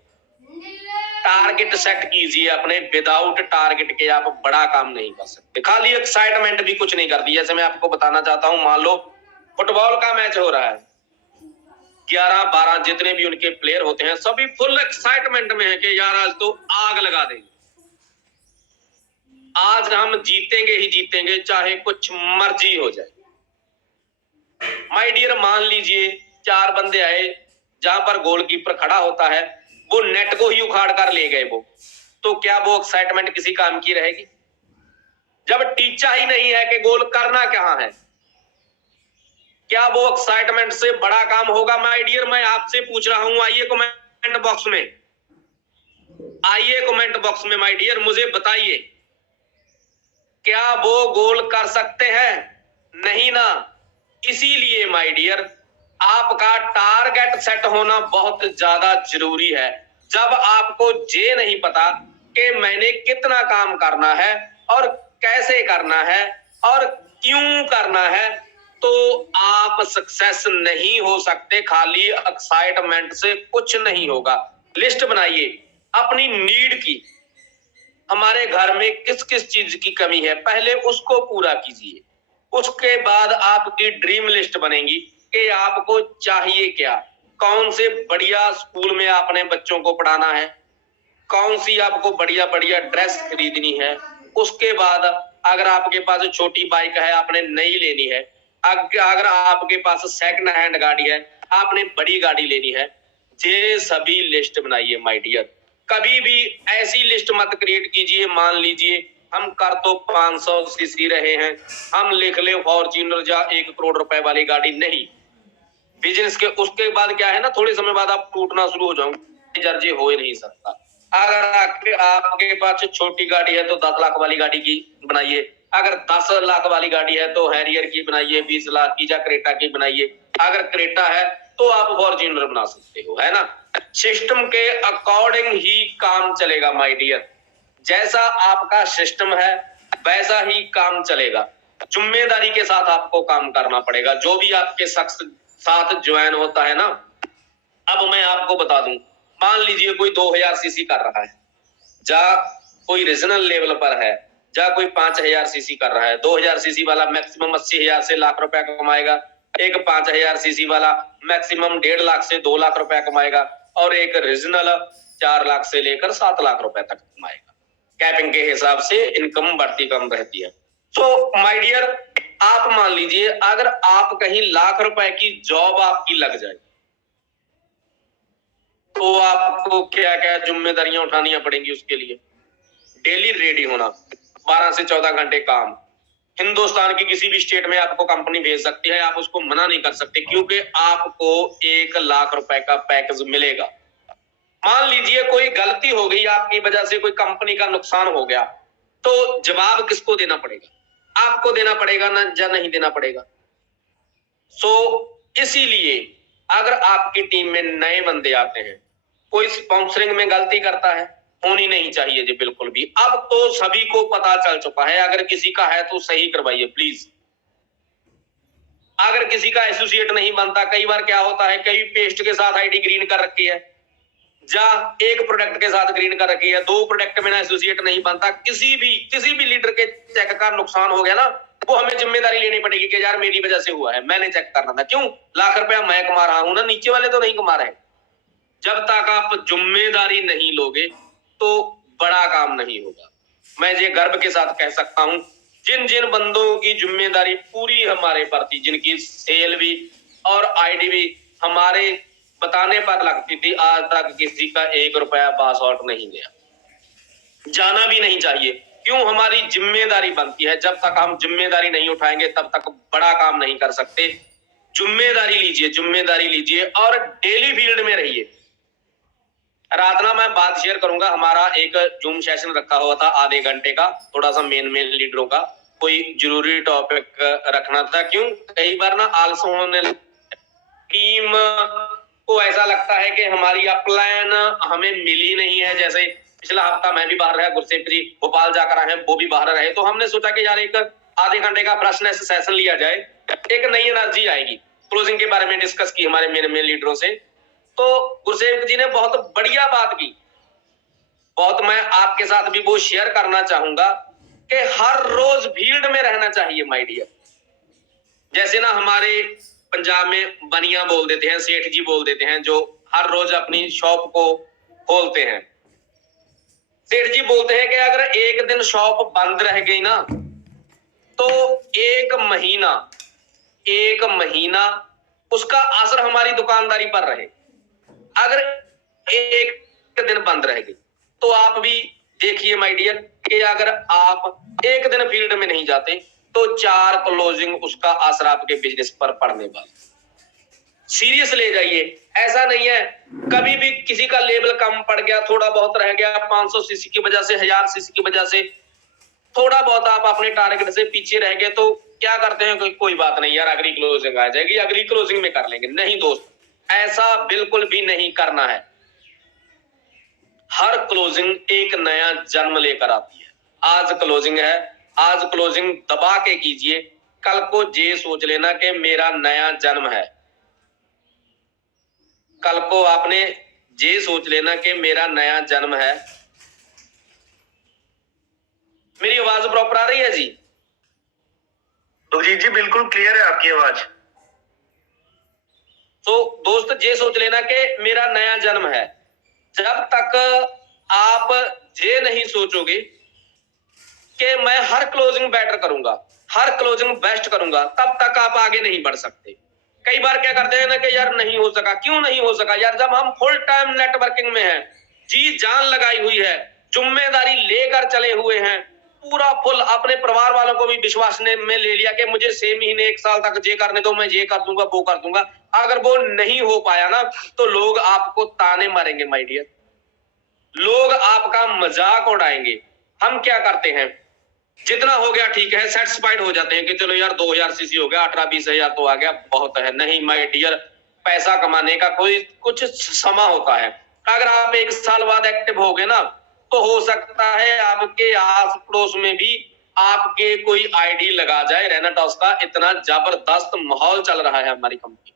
टारगेट सेट कीजिए अपने, विदाउट टारगेट के आप बड़ा काम नहीं कर सकते। खाली एक्साइटमेंट भी कुछ नहीं करती। जैसे मैं आपको बताना चाहता हूं, मान लो फुटबॉल का मैच हो रहा है, 11-12 जितने भी उनके प्लेयर होते हैं सभी फुल एक्साइटमेंट में है कि यार आज तो आग लगा देंगे, आज हम जीतेंगे ही जीतेंगे चाहे कुछ मर्जी हो जाए। माय डियर, मान लीजिए 4 बंदे आए, जहां पर गोलकीपर खड़ा होता है वो नेट को ही उखाड़ कर ले गए, वो तो क्या वो एक्साइटमेंट किसी काम की रहेगी? जब टीचा ही नहीं है कि गोल करना कहां है, क्या वो एक्साइटमेंट से बड़ा काम होगा? माय डियर, मैं आपसे पूछ रहा हूं, आइए कमेंट बॉक्स में, आइए कमेंट बॉक्स में माय डियर, मुझे बताइए क्या वो गोल कर सकते हैं? नहीं ना। इसीलिए माय डियर, आपका टारगेट सेट होना बहुत ज्यादा जरूरी है। जब आपको ये नहीं पता कि मैंने कितना काम करना है और कैसे करना है और क्यों करना है, तो आप सक्सेस नहीं हो सकते। खाली एक्साइटमेंट से कुछ नहीं होगा। लिस्ट बनाइए अपनी नीड की, हमारे घर में किस किस चीज की कमी है, पहले उसको पूरा कीजिए। उसके बाद आपकी ड्रीम लिस्ट बनेगी कि आपको चाहिए क्या, कौन से बढ़िया स्कूल में आपने बच्चों को पढ़ाना है, कौन सी आपको बढ़िया बढ़िया ड्रेस खरीदनी है। उसके बाद अगर आपके पास छोटी बाइक है आपने नई लेनी है, अगर आपके पास सेकंड हैंड गाड़ी है आपने बड़ी गाड़ी लेनी है। ये सभी लिस्ट बनाइए माय डियर। कभी भी ऐसी लिस्ट मत क्रिएट कीजिए, मान लीजिए हम कर तो 500 सीसी रहे हैं, हम लिख ले फॉर्च्यूनर या 1 करोड़ रुपए वाली गाड़ी। नहीं, बिजनेस के उसके बाद क्या है ना, थोड़े समय बाद आप टूटना शुरू हो जाओगे, जर्जे हो ही नहीं सकता। अगर आपके पास छोटी गाड़ी है तो 10 लाख वाली गाड़ी की बनाइए, अगर 10 लाख वाली गाड़ी है तो हैरियर की बनाइए, 20 लाख की या क्रेटा की बनाइए। अगर क्रेटा है तो आप फॉर्च्यूनर बना सकते हो, है ना। सिस्टम के अकॉर्डिंग ही काम चलेगा माय डियर। जैसा आपका सिस्टम है वैसा ही काम चलेगा। जिम्मेदारी के साथ आपको काम करना पड़ेगा। जो भी आपके शख्स साथ ज्वाइन होता है ना, अब मैं आपको बता दूं, मान लीजिए कोई 2000 सीसी कर रहा है, जा कोई रीजनल लेवल पर है, जा कोई 5000 सीसी कर रहा है। 2000 सीसी वाला मैक्सिमम 80,000 से लाख रुपया कमाएगा, एक 5000 सीसी वाला मैक्सिमम 1.5 लाख से 2 लाख रुपया कमाएगा, और एक रीजनल 4 लाख से लेकर 7 लाख रुपए तक कमाएगा। कैपिंग के हिसाब से इनकम बढ़ती कम रहती है। तो माय डियर, आप मान लीजिए अगर आप कहीं लाख रुपए की जॉब आपकी लग जाए तो आपको क्या क्या जिम्मेदारियां उठानी पड़ेंगी। उसके लिए डेली रेडी होना, 12 से 14 घंटे काम। हिंदुस्तान की किसी भी स्टेट में आपको कंपनी भेज सकती है, आप उसको मना नहीं कर सकते, क्योंकि आपको 1 लाख रुपए का पैकेज मिलेगा। मान लीजिए कोई गलती हो गई, आपकी वजह से कोई कंपनी का नुकसान हो गया, तो जवाब किसको देना पड़ेगा? आपको देना पड़ेगा ना, या नहीं देना पड़ेगा? सो इसीलिए अगर आपकी टीम में नए बंदे आते हैं, कोई स्पॉन्सरिंग में गलती करता है, होनी नहीं चाहिए जी बिल्कुल भी। अब तो सभी को पता चल चुका है, अगर किसी का है तो सही करवाइए प्लीज। अगर किसी का एसोसिएट नहीं बनता, कई बार क्या होता है, कई पेस्ट के साथ आईडी ग्रीन कर रखी है, या एक प्रोडक्ट के साथ ग्रीन कर रखी है, 2 प्रोडक्ट में ना एसोसिएट नहीं बनता। किसी भी लीडर के चेक का नुकसान हो गया ना, वो हमें जिम्मेदारी लेनी पड़ेगी कि यार मेरी वजह से हुआ है, मैंने चेक करना था। क्यों? लाख रुपया मैं कमा रहा हूं ना, नीचे वाले तो नहीं कमा रहे। जब तक आप जिम्मेदारी नहीं लोगे तो बड़ा काम नहीं होगा। मैं ये गर्व के साथ कह सकता हूं, जिन जिन बंदों की जिम्मेदारी पूरी हमारे पर थी, जिनकी सेल भी और आईडी भी हमारे बताने पर लगती थी, आज तक किसी का 1 रुपया पास आउट नहीं गया, जाना भी नहीं चाहिए। क्यों? हमारी जिम्मेदारी बनती है। जब तक हम जिम्मेदारी नहीं उठाएंगे तब तक बड़ा काम नहीं कर सकते। जिम्मेदारी लीजिए, जिम्मेदारी लीजिए और डेली फील्ड में रहिए। रात ना मैं बात शेयर करूंगा, हमारा एक जूम सेशन रखा हुआ था आधे घंटे का, थोड़ा सा मेन लीडरों का, कोई जरूरी टॉपिक रखना था। क्यों? कई बार ना आलस होने, टीम को ऐसा लगता है कि हमारी अपलाइन हमें मिली नहीं है। जैसे पिछला हफ्ता मैं भी बाहर रहा, गुरसेप जी भोपाल जाकर आए हैं, वो भी बाहर रहे, तो हमने सोचा कि यार एक आधे घंटे का प्रश्न सेशन लिया जाए, एक नई एनर्जी आएगी। क्लोजिंग के बारे में डिस्कस की हमारे मेन लीडरों से, तो गुरसेप जी ने बहुत बढ़िया बात की। बहुत मैं आपके साथ भी वो शेयर करना चाहूंगा कि हर रोज फील्ड में रहना चाहिए माय डियर। जैसे ना हमारे पंजाब में बनिया बोल देते हैं, सेठ जी बोल देते हैं, जो हर रोज अपनी शॉप को खोलते हैं। सेठ जी बोलते हैं कि अगर एक दिन शॉप बंद रह गई ना, तो एक महीना उसका असर हमारी दुकानदारी पर रहे। अगर एक दिन बंद रह गई तो आप भी देखिए माय डियर कि अगर आप एक दिन फील्ड में नहीं जाते तो 4 क्लोजिंग उसका असर आपके बिजनेस पर पड़ने वाला। सीरियस ले जाइए, ऐसा नहीं है कभी भी किसी का लेवल कम पड़ गया, थोड़ा बहुत रह गया, 500 सीसी की वजह से, 1000 सीसी की वजह से थोड़ा बहुत आप अपने टारगेट से पीछे रह गए तो क्या करते हैं, कोई बात नहीं यार, अगली क्लोजिंग आ जाएगी, अगली क्लोजिंग में कर लेंगे। नहीं दोस्त, ऐसा बिल्कुल भी नहीं करना है। हर क्लोजिंग एक नया जन्म लेकर आती है। आज क्लोजिंग है, आज क्लोजिंग दबा के कीजिए, कल को ये सोच लेना कि मेरा नया जन्म है। कल को आपने ये सोच लेना कि मेरा नया जन्म है। मेरी आवाज प्रॉपर आ रही है जी? सुखजीत जी बिल्कुल क्लियर है आपकी आवाज। तो दोस्त ये सोच लेना कि मेरा नया जन्म है। जब तक आप ये नहीं सोचोगे कि मैं हर क्लोजिंग बेटर करूंगा, हर क्लोजिंग बेस्ट करूंगा, तब तक आप आगे नहीं बढ़ सकते। कई बार क्या करते हैं ना कि यार नहीं हो सका, क्यों नहीं हो सका यार? जब हम फुल टाइम नेटवर्किंग में हैं, जी जान लगाई हुई है, जिम्मेदारी लेकर चले हुए हैं, पूरा फुल अपने परिवार वालों को भी विश्वास में ले लिया कि मुझे 6 महीने 1 साल तक ये करने दो, मैं ये कर दूंगा, वो कर दूंगा। अगर वो नहीं हो पाया ना तो लोग आपको ताने मारेंगे माय डियर, लोग आपका मजाक उड़ाएंगे। हम क्या करते हैं, जितना हो गया ठीक है, सेटिस्फाइड हो जाते हैं कि चलो यार 2000 सीसी हो गया, 18-20 हजार तो आ गया, बहुत है। नहीं माय डियर, पैसा कमाने का कोई कुछ समा होता है। अगर आप 1 साल बाद एक्टिव हो गए ना, तो हो सकता है आपके आस पड़ोस में भी आपके कोई आईडी लगा जाए। रेनेटॉस का इतना जबरदस्त माहौल चल रहा है हमारी कंपनी।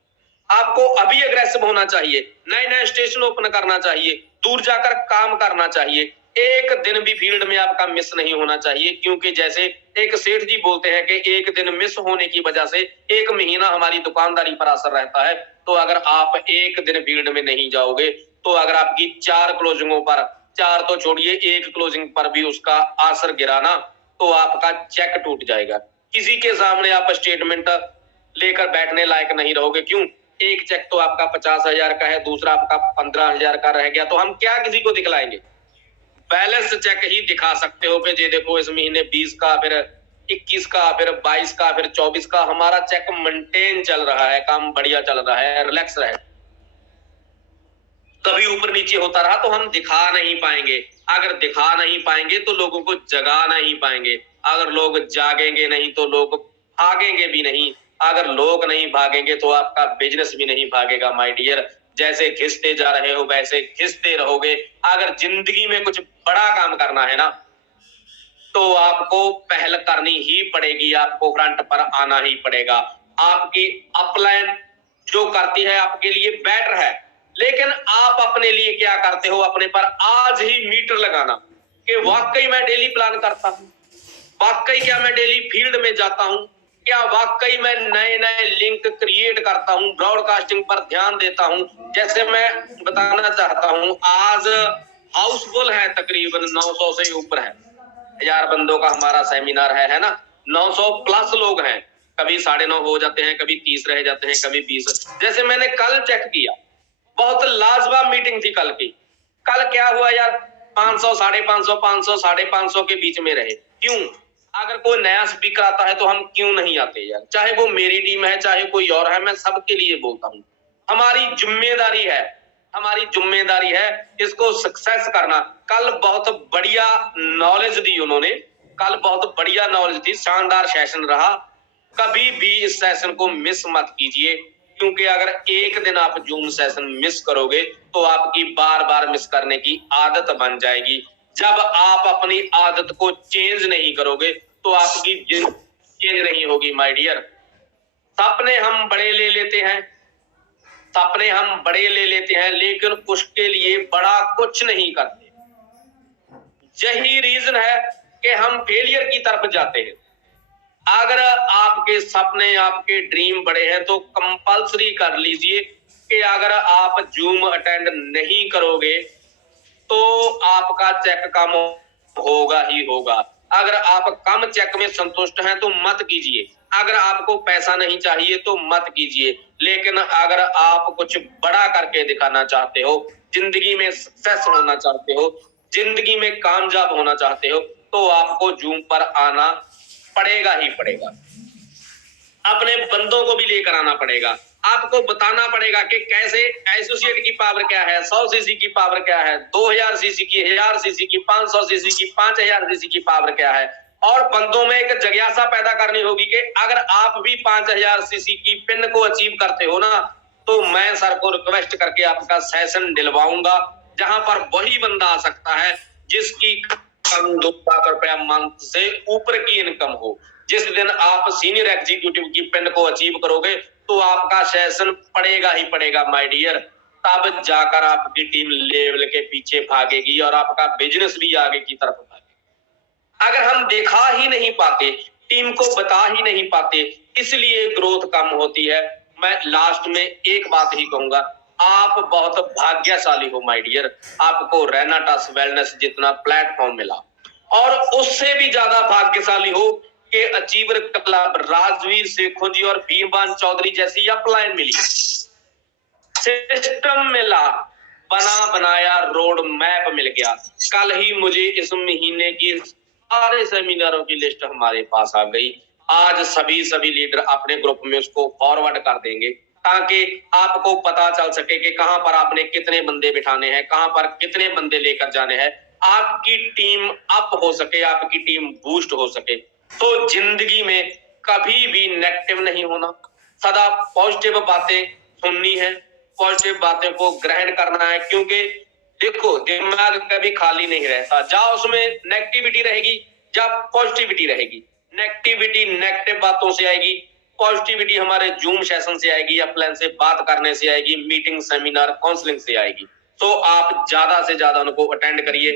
आपको अभी अग्रेसिव होना चाहिए, नए नए स्टेशन ओपन करना चाहिए, दूर जाकर काम करना चाहिए। एक दिन भी फील्ड में आपका मिस नहीं होना चाहिए, क्योंकि जैसे एक सेठ जी बोलते हैं कि एक दिन मिस होने की वजह से 1 महीना हमारी दुकानदारी पर असर रहता है। तो अगर आप एक दिन फील्ड में नहीं जाओगे तो अगर आपकी 4 क्लोजिंगों पर, 4 तो छोड़िए, 1 क्लोजिंग पर भी उसका असर गिरा ना, तो आपका चेक टूट जाएगा। किसी के सामने आप स्टेटमेंट लेकर बैठने लायक नहीं रहोगे। क्यों? एक चेक तो आपका 50,000 का है, दूसरा आपका 15,000 का रह गया, तो हम क्या किसी को दिखलाएंगे? बैलेंस चेक ही दिखा सकते हो कि ये देखो इस महीने 20 का, फिर 21 का, फिर 22 का, फिर 24 का हमारा चेक मेंटेन चल रहा है, काम बढ़िया चल रहा है, रिलैक्स रहे। कभी ऊपर नीचे होता रहा तो हम दिखा नहीं पाएंगे। अगर दिखा नहीं पाएंगे तो लोगों को जगा नहीं पाएंगे। अगर लोग जागेंगे नहीं तो लोग भागेंगे भी नहीं। अगर लोग नहीं भागेंगे तो आपका बिजनेस भी नहीं भागेगा माय डियर। जैसे घिसते जा रहे हो वैसे घिसते रहोगे। अगर जिंदगी में कुछ बड़ा काम करना है ना, तो आपको पहल करनी ही पड़ेगी, आपको फ्रंट पर आना ही पड़ेगा। आपकी अपलाइन जो करती है आपके लिए बेटर है, लेकिन आप अपने लिए क्या करते हो? अपने पर आज ही मीटर लगाना कि वाकई मैं डेली प्लान करता हूं, वाकई क्या मैं डेली फील्ड में जाता हूं, क्या वाकई मैं नए नए लिंक क्रिएट करता हूं, ब्रॉडकास्टिंग पर ध्यान देता हूं। जैसे मैं बताना चाहता हूं, आज हाउसफुल है, तकरीबन 900 से ऊपर है, 1000 बंदों का हमारा सेमिनार है ना, 900 प्लस लोग हैं। कभी 9:30 हो जाते हैं, कभी 30 रह जाते हैं, कभी 20। जैसे मैंने कल चेक किया, बहुत लाजवाब मीटिंग थी कल की। कल क्या हुआ यार, 500, 550, 500, 550 के बीच में रहे। क्यों? अगर कोई नया स्पीकर आता है तो हम क्यों नहीं आते यार? चाहे वो मेरी टीम है, चाहे कोई और है, मैं सबके लिए बोलता हूँ। हमारी जिम्मेदारी है, हमारी जिम्मेदारी है इसको सक्सेस करना। कल बहुत बढ़िया नॉलेज दी उन्होंने, कल बहुत बढ़िया नॉलेज दी, शानदार सेशन रहा। कभी भी इस सेशन को मिस मत कीजिए, क्योंकि अगर एक दिन आप जूम सेशन मिस करोगे तो आपकी बार बार मिस करने की आदत बन जाएगी। जब आप अपनी आदत को चेंज नहीं करोगे तो आपकी चेंज नहीं होगी माय डियर। सपने हम बड़े ले लेते हैं, सपने हम बड़े ले लेते हैं, लेकिन उसके लिए बड़ा कुछ नहीं करते। यही रीजन है कि हम फेलियर की तरफ जाते हैं। अगर आपके सपने, आपके ड्रीम बड़े हैं तो कंपल्सरी कर लीजिए कि अगर आप जूम अटेंड नहीं करोगे तो आपका चेक कम होगा ही होगा। अगर आप कम चेक में संतुष्ट हैं तो मत कीजिए। अगर आपको पैसा नहीं चाहिए तो मत कीजिए। लेकिन अगर आप कुछ बड़ा करके दिखाना चाहते हो, जिंदगी में सक्सेस होना चाहते हो, जिंदगी में कामयाब होना चाहते हो, तो आपको जूम पर आना पड़ेगा ही पड़ेगा। अपने बंदों को भी लेकर आना पड़ेगा। आपको बताना पड़ेगा कि कैसे एसोसिएट की पावर क्या है, 100 सीसी की पावर क्या है, 2000 सीसी की, 1000 सीसी की, 500 सीसी की, 5000 सीसी की पावर क्या है। और बंदों में एक जिज्ञासा पैदा करनी होगी कि अगर आप भी 5000 सीसी की पिन को अचीव करते हो ना, तो मैं सर को रिक्वेस्ट करके आपका सेशन दिलवाऊंगा, जहां पर वही बंदा आ सकता है जिसकी कम 2 लाख रुपया मंथ से ऊपर की इनकम हो। जिस दिन आप सीनियर एग्जीक्यूटिव की पिन को अचीव करोगे तो आपका सेशन पड़ेगा ही पड़ेगा माय डियर। तब जाकर आपकी टीम लेवल के पीछे भागेगी और आपका बिजनेस भी आगे की तरफ भागेगा। अगर हम दिखा ही नहीं पाते, टीम को बता ही नहीं पाते, इसलिए ग्रोथ कम होती है। मैं लास्ट में एक बात ही कहूंगा, आप बहुत भाग्यशाली हो माय डियर। आपको रेनाटास वेलनेस जितना प्लेटफॉर्म मिला, और उससे भी ज्यादा भाग्यशाली हो कि अचीवर क्लब राजवीर शेखों जी और भीमबान चौधरी जैसी अपलाइन मिली, सिस्टम मिला, बना बनाया रोड मैप मिल गया। कल ही मुझे इस महीने की सारे सेमिनारों की लिस्ट हमारे पास आ गई। आज सभी लीडर अपने ग्रुप में उसको फॉरवर्ड कर देंगे ताकि आपको पता चल सके कि कहां पर आपने कितने बंदे बिठाने हैं, कहां पर कितने बंदे लेकर जाने हैं, आपकी टीम अप हो सके, आपकी टीम बूस्ट हो सके। तो जिंदगी में कभी भी नेगेटिव नहीं होना, सदा पॉजिटिव बातें सुननी है, पॉजिटिव बातें को ग्रहण करना है। क्योंकि देखो, दिमाग कभी खाली नहीं रहता, जहां उसमें नेगेटिविटी रहेगी जहां पॉजिटिविटी रहेगी। नेगेटिविटी नेगेटिव बातों से आएगी, पॉजिटिविटी हमारे जूम सेशन से आएगी, या प्लान से बात करने से आएगी, मीटिंग, सेमिनार, काउंसलिंग से आएगी। तो आप ज्यादा से ज्यादा उनको अटेंड करिए।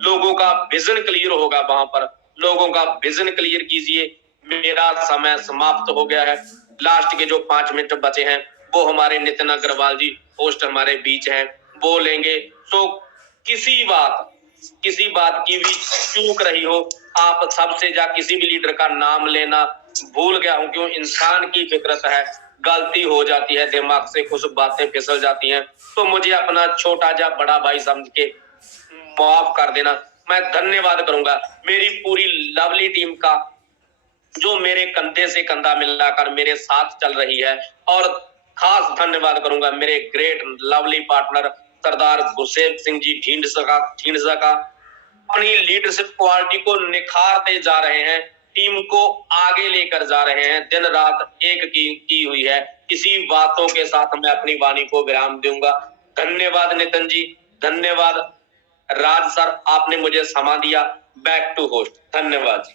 लोगों का विजन क्लियर होगा, वहां पर लोगों का विजन क्लियर कीजिए। मेरा समय समाप्त हो गया है। लास्ट के जो 5 मिनट बचे हैं वो हमारे नितिन अग्रवाल जी होस्ट हमारे बीच हैं, वो लेंगे। तो किसी बात की भी चूक रही हो, आप सबसे जा किसी भी लीडर का नाम लेना भूल गया हूं, क्यों इंसान की फितरत है, गलती हो जाती है, दिमाग से कुछ बातें फिसल जाती हैं, तो मुझे अपना छोटा जा बड़ा भाई समझ के माफ कर देना। मैं धन्यवाद करूंगा मेरी पूरी लवली टीम का, जो मेरे कंधे से कंधा मिलाकर मेरे साथ चल रही है। और खास धन्यवाद करूंगा मेरे ग्रेट लवली पार्टनर सरदार गुरसेव सिंह जी ढींढसा का, अपनी लीडरशिप क्वालिटी को निखारते जा रहे हैं, टीम को आगे लेकर जा रहे हैं, दिन रात एक की हुई है। इसी बातों के साथ मैं अपनी वाणी को विराम दूंगा। धन्यवाद नितिन जी, धन्यवाद राज सर, आपने मुझे समा दिया। बैक टू होस्ट, धन्यवाद जी।